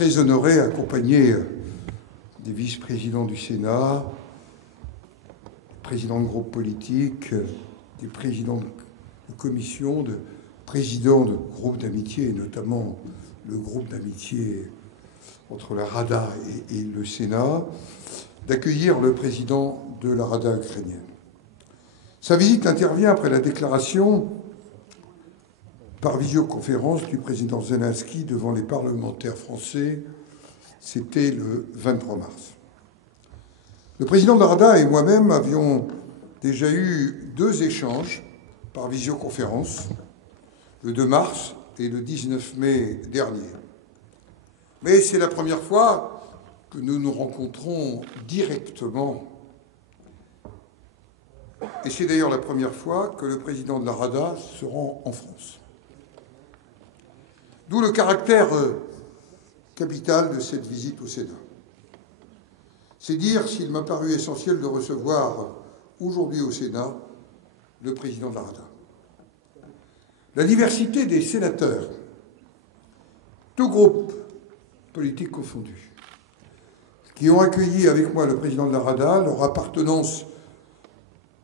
très honoré, accompagné des vice-présidents du Sénat, présidents de groupes politiques, des présidents de commissions, de présidents de groupes d'amitié, et notamment le groupe d'amitié entre la Rada et le Sénat, d'accueillir le président de la Rada ukrainienne. Sa visite intervient après la déclaration par visioconférence du président Zelensky devant les parlementaires français. C'était le 23 mars. Le président de la Rada et moi-même avions déjà eu 2 échanges par visioconférence, le 2 mars et le 19 mai dernier. Mais c'est la première fois que nous nous rencontrons directement. Et c'est d'ailleurs la première fois que le président de la Rada se rend en France. D'où le caractère capital de cette visite au Sénat. C'est dire s'il m'a paru essentiel de recevoir aujourd'hui au Sénat le président de la Rada. La diversité des sénateurs, tous groupes politiques confondus, qui ont accueilli avec moi le président de la Rada, leur appartenance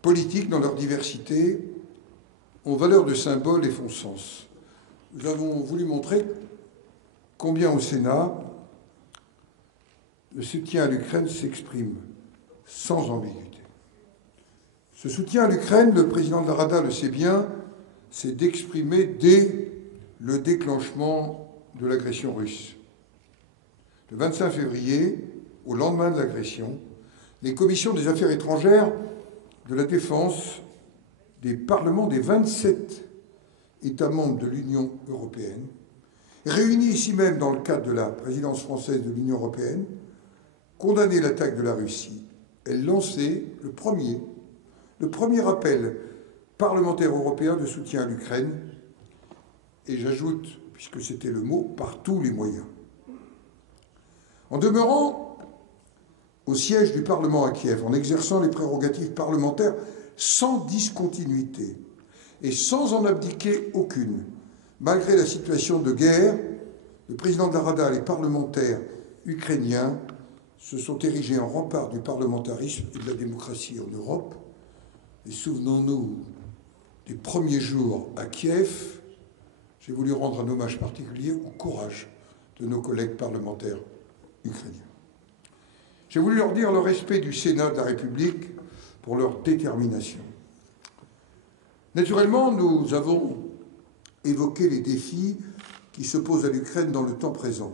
politique dans leur diversité, ont valeur de symbole et font sens. Nous avons voulu montrer combien au Sénat, le soutien à l'Ukraine s'exprime sans ambiguïté. Ce soutien à l'Ukraine, le président de la Rada le sait bien, c'est d'exprimer dès le déclenchement de l'agression russe. Le 25 février, au lendemain de l'agression, les commissions des affaires étrangères, de la défense, des parlements des 27 États membres de l'Union européenne, réunis ici même dans le cadre de la présidence française de l'Union européenne, condamnaient l'attaque de la Russie. Elle lançait le premier appel parlementaire européen de soutien à l'Ukraine, et j'ajoute, puisque c'était le mot, par tous les moyens. En demeurant au siège du Parlement à Kiev, en exerçant les prérogatives parlementaires sans discontinuité et sans en abdiquer aucune, malgré la situation de guerre, le président de la Rada et les parlementaires ukrainiens se sont érigés en rempart du parlementarisme et de la démocratie en Europe. Et souvenons-nous des premiers jours à Kiev, j'ai voulu rendre un hommage particulier au courage de nos collègues parlementaires ukrainiens. J'ai voulu leur dire le respect du Sénat de la République pour leur détermination. Naturellement, nous avons évoqué les défis qui se posent à l'Ukraine dans le temps présent.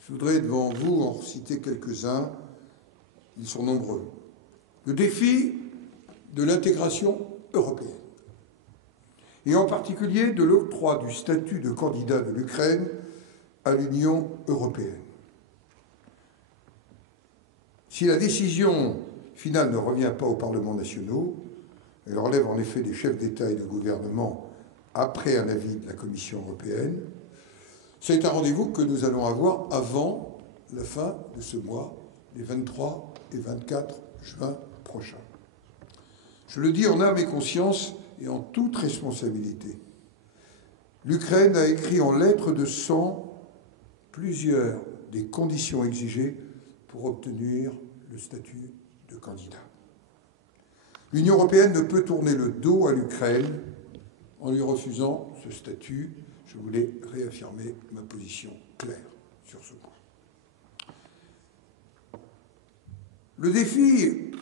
Je voudrais devant vous en citer quelques-uns, ils sont nombreux. Le défi de l'intégration européenne, et en particulier de l'octroi du statut de candidat de l'Ukraine à l'Union européenne. Si la décision finale ne revient pas aux parlements nationaux, elle relève en effet des chefs d'État et de gouvernement après un avis de la Commission européenne, c'est un rendez-vous que nous allons avoir avant la fin de ce mois, les 23 et 24 juin prochains. Je le dis en âme et conscience et en toute responsabilité. L'Ukraine a écrit en lettres de sang plusieurs des conditions exigées pour obtenir le statut de candidat. L'Union européenne ne peut tourner le dos à l'Ukraine en lui refusant ce statut. Je voulais réaffirmer ma position claire sur ce point. Le défi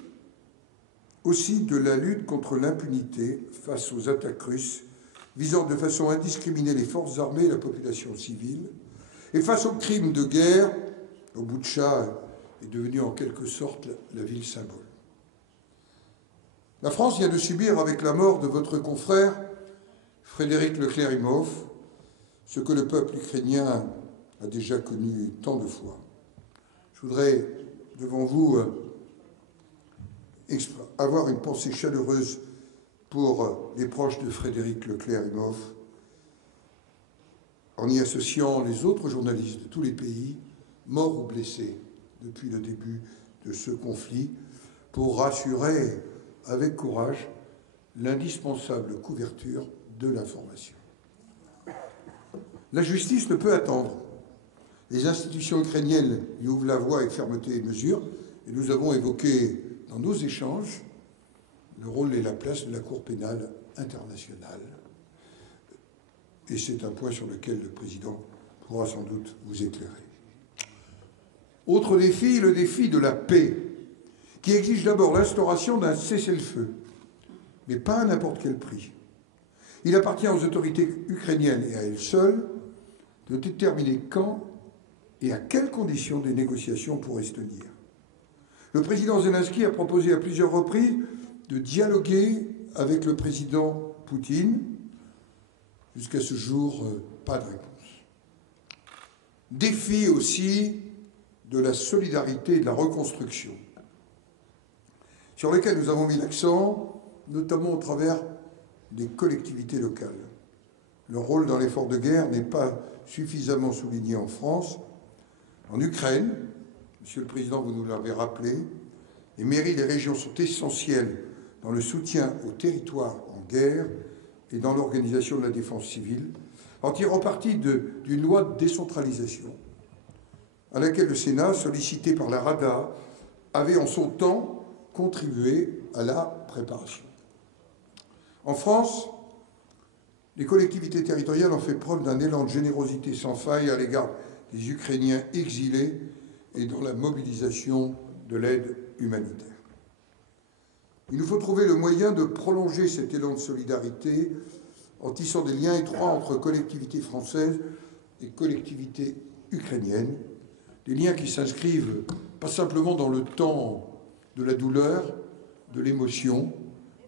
aussi de la lutte contre l'impunité face aux attaques russes visant de façon indiscriminée les forces armées et la population civile, et face aux crimes de guerre, au Boutcha est devenu en quelque sorte la ville symbole. La France vient de subir avec la mort de votre confrère Frédéric Leclerc-Imhoff ce que le peuple ukrainien a déjà connu tant de fois. Je voudrais devant vous avoir une pensée chaleureuse pour les proches de Frédéric Leclerc-Imhoff, en y associant les autres journalistes de tous les pays, morts ou blessés depuis le début de ce conflit, pour rassurer avec courage l'indispensable couverture de l'information. La justice ne peut attendre, Les institutions ukrainiennes y ouvrent la voie avec fermeté et mesure, et nous avons évoqué dans nos échanges le rôle et la place de la Cour pénale internationale. Et c'est un point sur lequel le président pourra sans doute vous éclairer. Autre défi, le défi de la paix, qui exige d'abord l'instauration d'un cessez-le-feu, mais pas à n'importe quel prix. Il appartient aux autorités ukrainiennes et à elles seules de déterminer quand et à quelles conditions des négociations pourraient se tenir. Le président Zelensky a proposé à plusieurs reprises de dialoguer avec le président Poutine. Jusqu'à ce jour, pas de réponse. Défi aussi de la solidarité et de la reconstruction, sur lesquels nous avons mis l'accent, notamment au travers des collectivités locales. Leur rôle dans l'effort de guerre n'est pas suffisamment souligné en France. En Ukraine, Monsieur le Président, vous nous l'avez rappelé, les mairies des régions sont essentielles dans le soutien aux territoires en guerre et dans l'organisation de la défense civile, en tirant parti d'une loi de décentralisation à laquelle le Sénat, sollicité par la Rada, avait en son temps contribué à la préparation. En France, les collectivités territoriales ont fait preuve d'un élan de générosité sans faille à l'égard des Ukrainiens exilés et dans la mobilisation de l'aide humanitaire. Il nous faut trouver le moyen de prolonger cet élan de solidarité en tissant des liens étroits entre collectivités françaises et collectivités ukrainiennes, des liens qui s'inscrivent pas simplement dans le temps de la douleur, de l'émotion,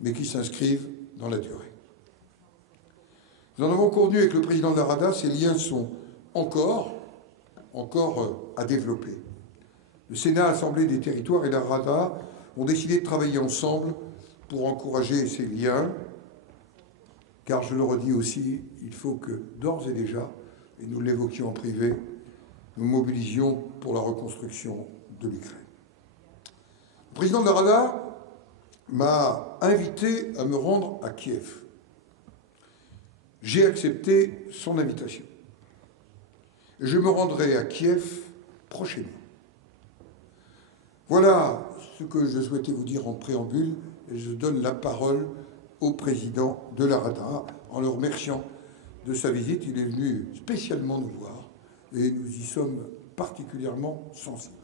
mais qui s'inscrivent dans la durée. Nous en avons convenu avec le président de la Rada, ces liens sont encore à développer. Le Sénat, Assemblée des territoires et la Rada ont décidé de travailler ensemble pour encourager ces liens, car je le redis aussi, il faut que d'ores et déjà, et nous l'évoquions en privé, nous mobilisions pour la reconstruction de l'Ukraine. Le président de la Rada m'a invité à me rendre à Kiev. J'ai accepté son invitation. Je me rendrai à Kiev prochainement. Voilà ce que je souhaitais vous dire en préambule, et je donne la parole au président de la Rada en le remerciant de sa visite. Il est venu spécialement nous voir et nous y sommes particulièrement sensibles.